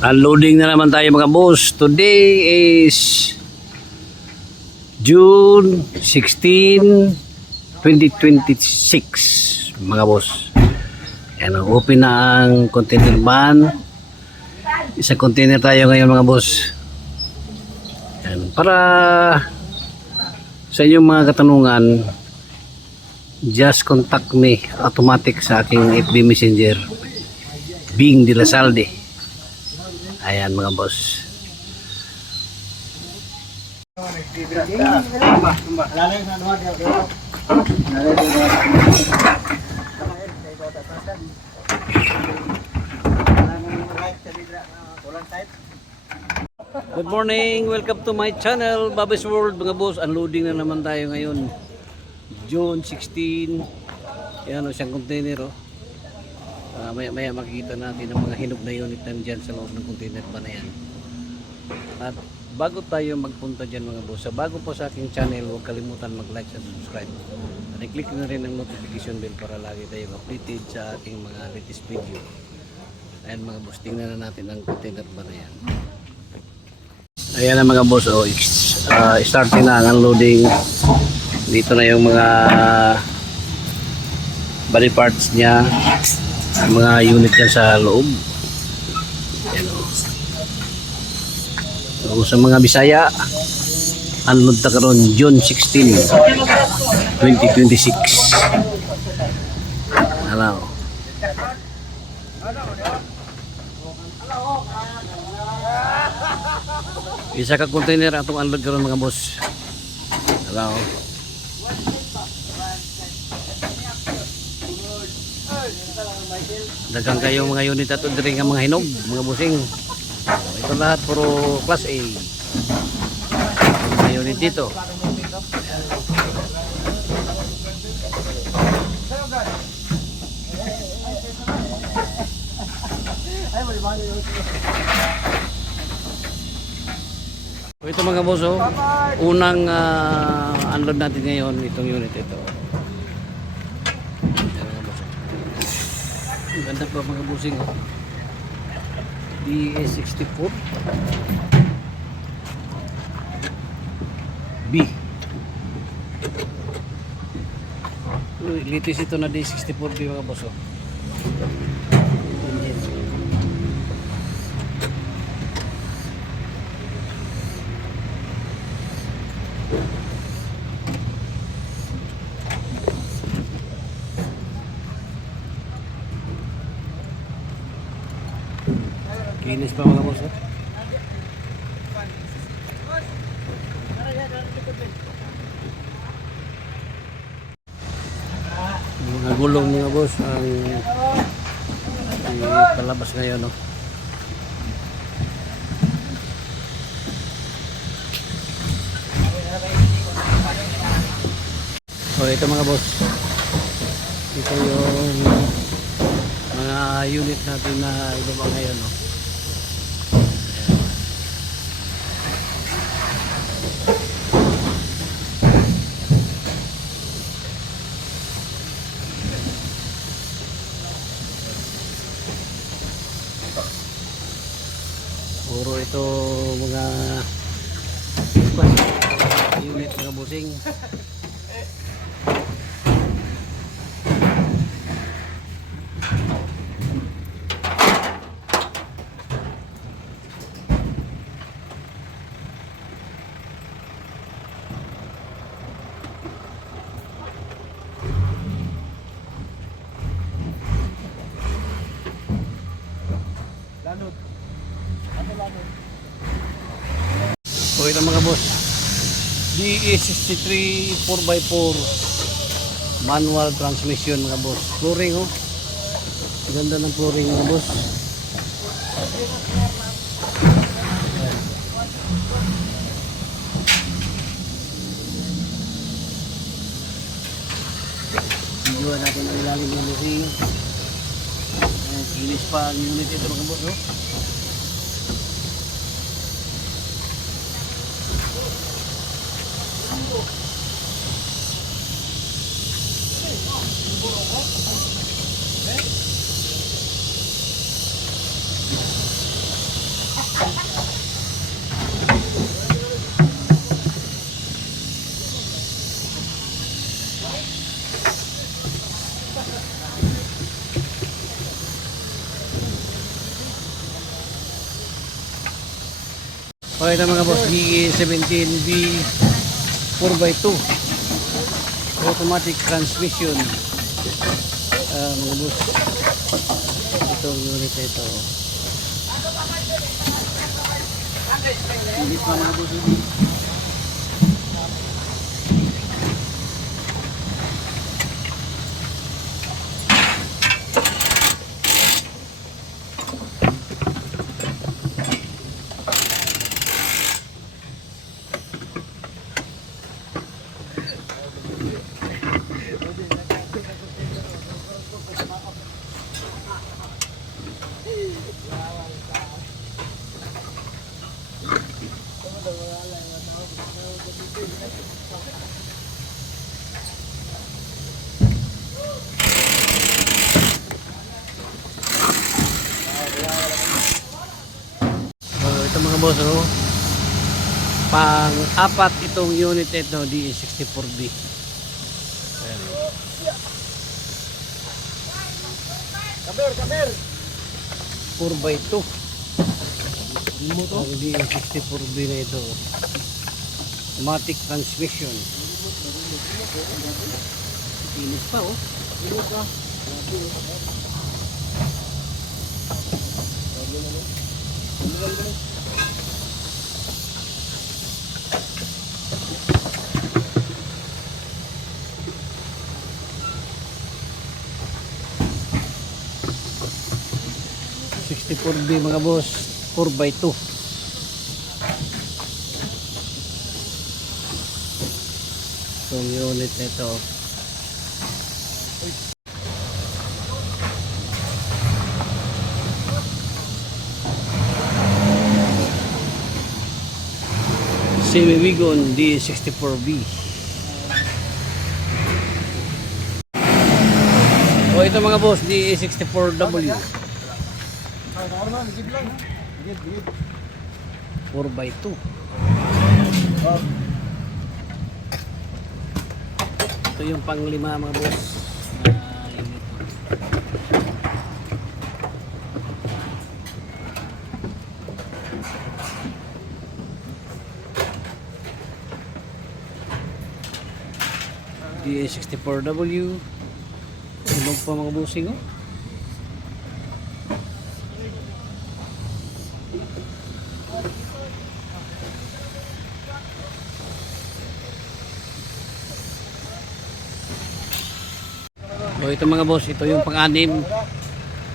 Unloading na naman tayo mga boss. Today is June 16, 2026 mga boss. Yan, open na ang container van. Isang container tayo ngayon mga boss. Yan, para sa inyong mga katanungan, just contact me automatic sa aking FB Messenger, Bing de la Salde. Ayan mga boss. Good morning, welcome to my channel, Bobby's World mga boss. Unloading na naman tayo ngayon, June 16. Yan o, siyang container o. Maya makikita natin ang mga hinog na unit nandyan sa loob ng container ba na yan. At bago tayo magpunta dyan mga boss, sa bago po sa aking channel, huwag kalimutan mag-like at subscribe. At i-click nyo rin ang notification bell para lagi tayong updated sa ating mga latest video. Ayan mga boss, tingnan na natin ang container ba na yan. Ayan na mga boss, starting na ang unloading. Dito na yung mga body parts niya, mga unit yan sa loob. Ayan o. So, sa mga Bisaya, unload na karon June 16, 2026. Hello. Isa ka container atong unload karon mga boss. Hello. Dagang kayo mga unit ato diri nga mga hinog, mga busing. Ito lahat puro class A. Mga unit dito. Ito mga boss, unang unload natin ngayon itong unit ito. Ang ganda pa mga busing DS64 B. Latest ito na D64 B mga boss. Kinis pa mga boss. Mga gulong mga boss ang palabas ngayon no. So ito mga boss, ito yung mga unit natin na ibaba ngayon no. Puro ito mga unit mga busing. So ito mga boss, DE63 4x4 manual transmission mga boss. Flooring oh, ganda ng flooring mga boss. Videoan natin ang ilalim ng busing. Kinis pa ang unit ito mga boss oh. Okay na mga boss, DE17B 4x2 automatic transmission. Mga boss, itong unit na ito. Hindi pa mga boss. Ito mga boss, oh. Pang-apat itong unit ito, DE64B. Ayan. Kaber! 4x2. Ang DE64B na ito. Automatic transmission. Tinis pa, oh. Tinis pa. 64B mga boss, 4x2. So unit nito. Semi-Wigon DE64B. O ito mga boss, DE64W. 4x2. Ito yung pang-lima mga boss. DE64W. Ilog pa mga busing, oh. So ito mga boss, ito yung pang-anim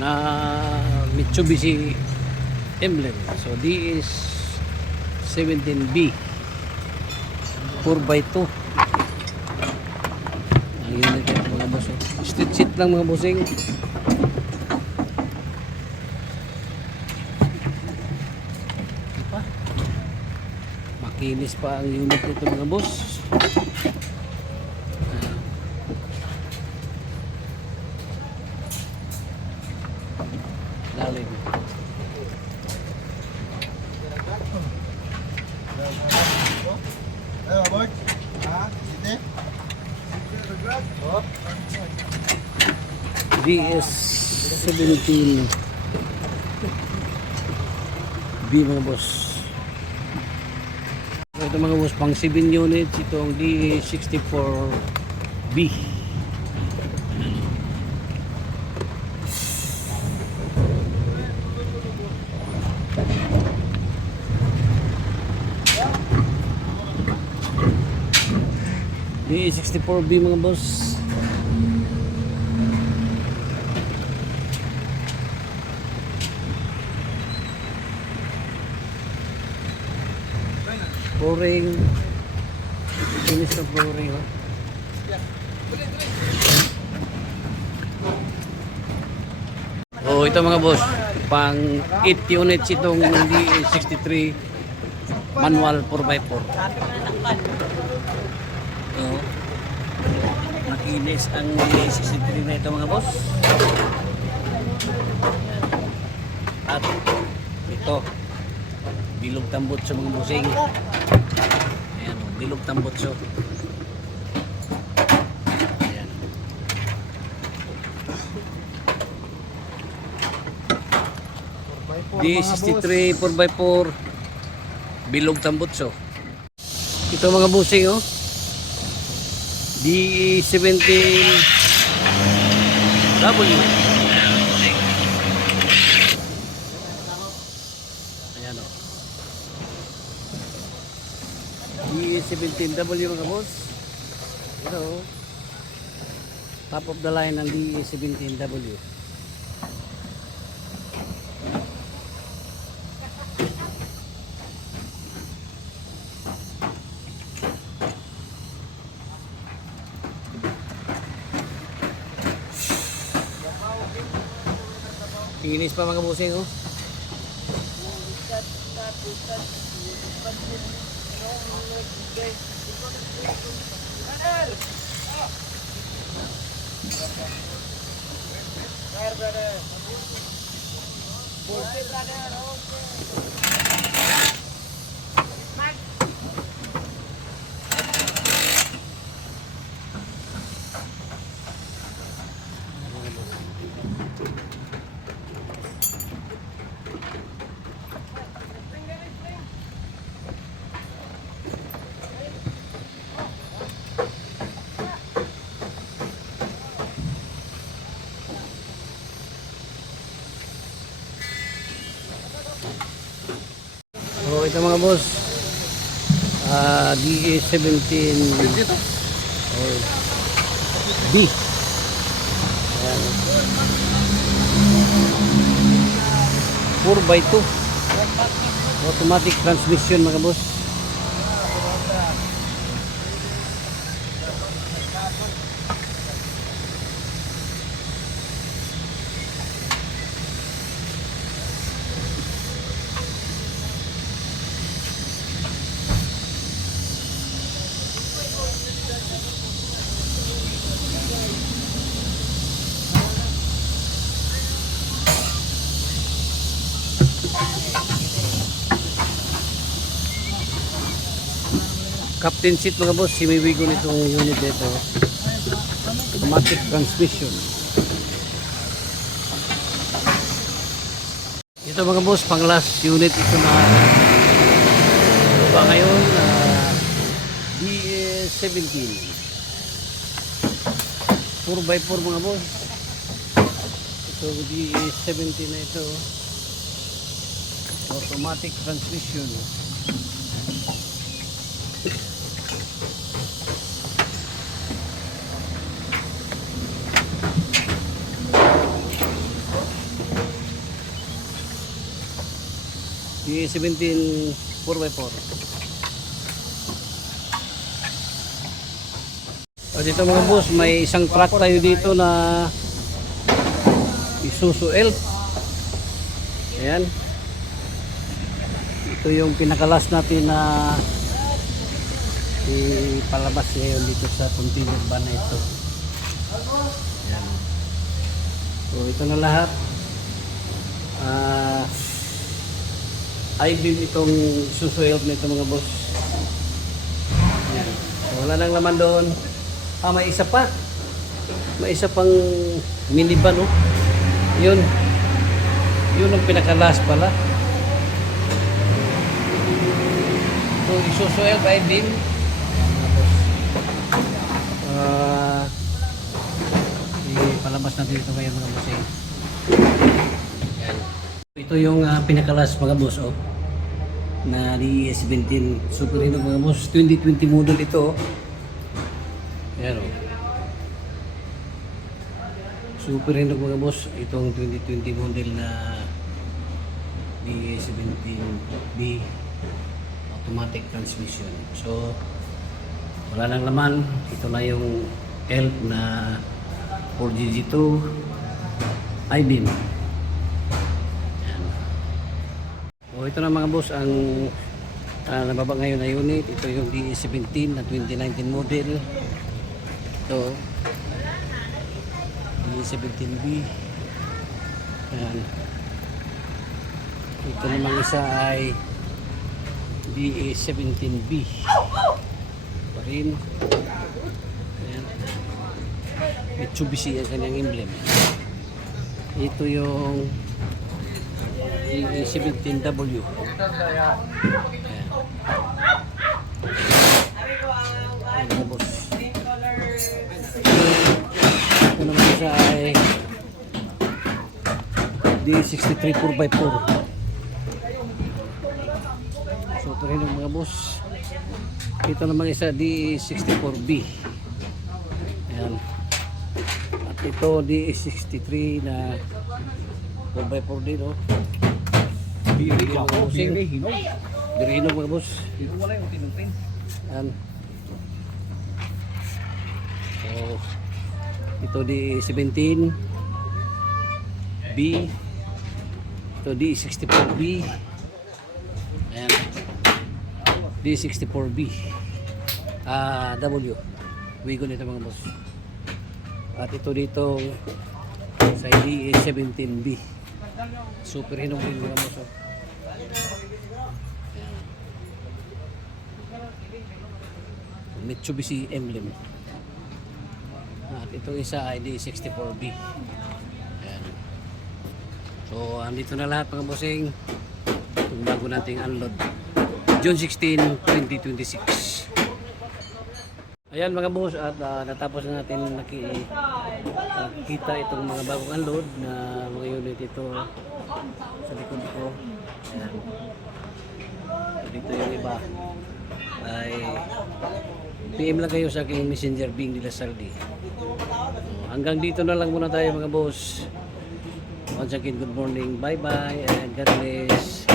na Mitsubishi Emblem. So DE17B 4x2. Ang unit ito mga boss, oh. Street seat lang mga bossing. Makinis pa ang unit nito mga boss. Lalim. DS17 B mga boss. Ito mga boss, pang 7 units itong DE64B. DE64B mga boss. Flooring. Finish na flooring, oh. Oh, ito mga boss, pang 8 units itong DE63 manual 4x4. Oh. Makinis ang DE63 na ito mga boss. At ito Bilog tambutso mga busing. Ayan o, bilog tambutso. Ayan. D63 4x4 bilog tambutso. Ito mga busing oh. D17 W. Ayan oh. D17W mga boss. Ito oh. Top of the line ng D17W. Kinis pa mga busing oh. So ito mga boss, DA17 or B. Ayan. 4x2 automatic transmission mga boss. Captain seat mga boss, simiwigo nitong unit dito. Automatic transmission. Ito mga boss, pang last unit ito na ba ngayon, DA17 4x4 mga boss. Ito DA17 na ito, automatic transmission. DA17 4x4. O dito mga boss, may isang truck tayo dito na Isuzu Elf. Ayan. Ito yung pinakalas natin na ipalabas ngayon dito sa container van na ito. Ayan. So ito na lahat. I-beam itong Isuzu Elf nito mga boss. Ayan. So, wala nang laman doon. May isa pa. May isa pang minivan oh. Yun. Yun ang pinakalas pala. So Isuzu Elf I-beam. Ipalabas natin ito ngayon mga boss. Ayan. Ito yung pinakalas mga boss oh, na DA17 Super Hino mga boss, 2020 model ito oh. Ayan oh. Super Hino mga boss, itong 2020 model na DA17B automatic transmission. So wala nang laman, ito na yung Elf na 4GG2 I-beam. O ito na mga boss ang nababa ngayon na unit. Ito yung DA17 na 2019 model. Ito DA17B. Ayan. Ito namang isa ay DA17B pa rin. Ayan. Mitsubishi ang kanyang emblem. Ito yung DA17W. Ayan. Ayan mga boss. Ito naman isa ay D63 4x4. So ito rin yung mga boss. Ito naman isa D64B. Ayan. At ito D63 na 4x4 din, no? Diri ako, diri hinog. Diri hinog mga boss. Dito wala yung tinuntin. Ayan. So ito D17 B. Ito D64B. Ayan. D64B. W. Wigo nito mga boss. At ito dito sa D17B. Super hinog din mga boss. Oh. Ayan. Mitsubishi emblem. At itong isa ay D64B. Ayan. So, andito na lahat mga bossing. Itong bago nating unload. June 16, 2026. Ayan mga boss, at natapos na natin nakita itong mga bagong unload na mga unit ito sa likod ko. Ayan. Dito yung iba ay PM lang kayo sa aking messenger Bing de la Saldi. Hanggang dito na lang muna tayo mga boss. Once again, good morning. Bye bye and God bless.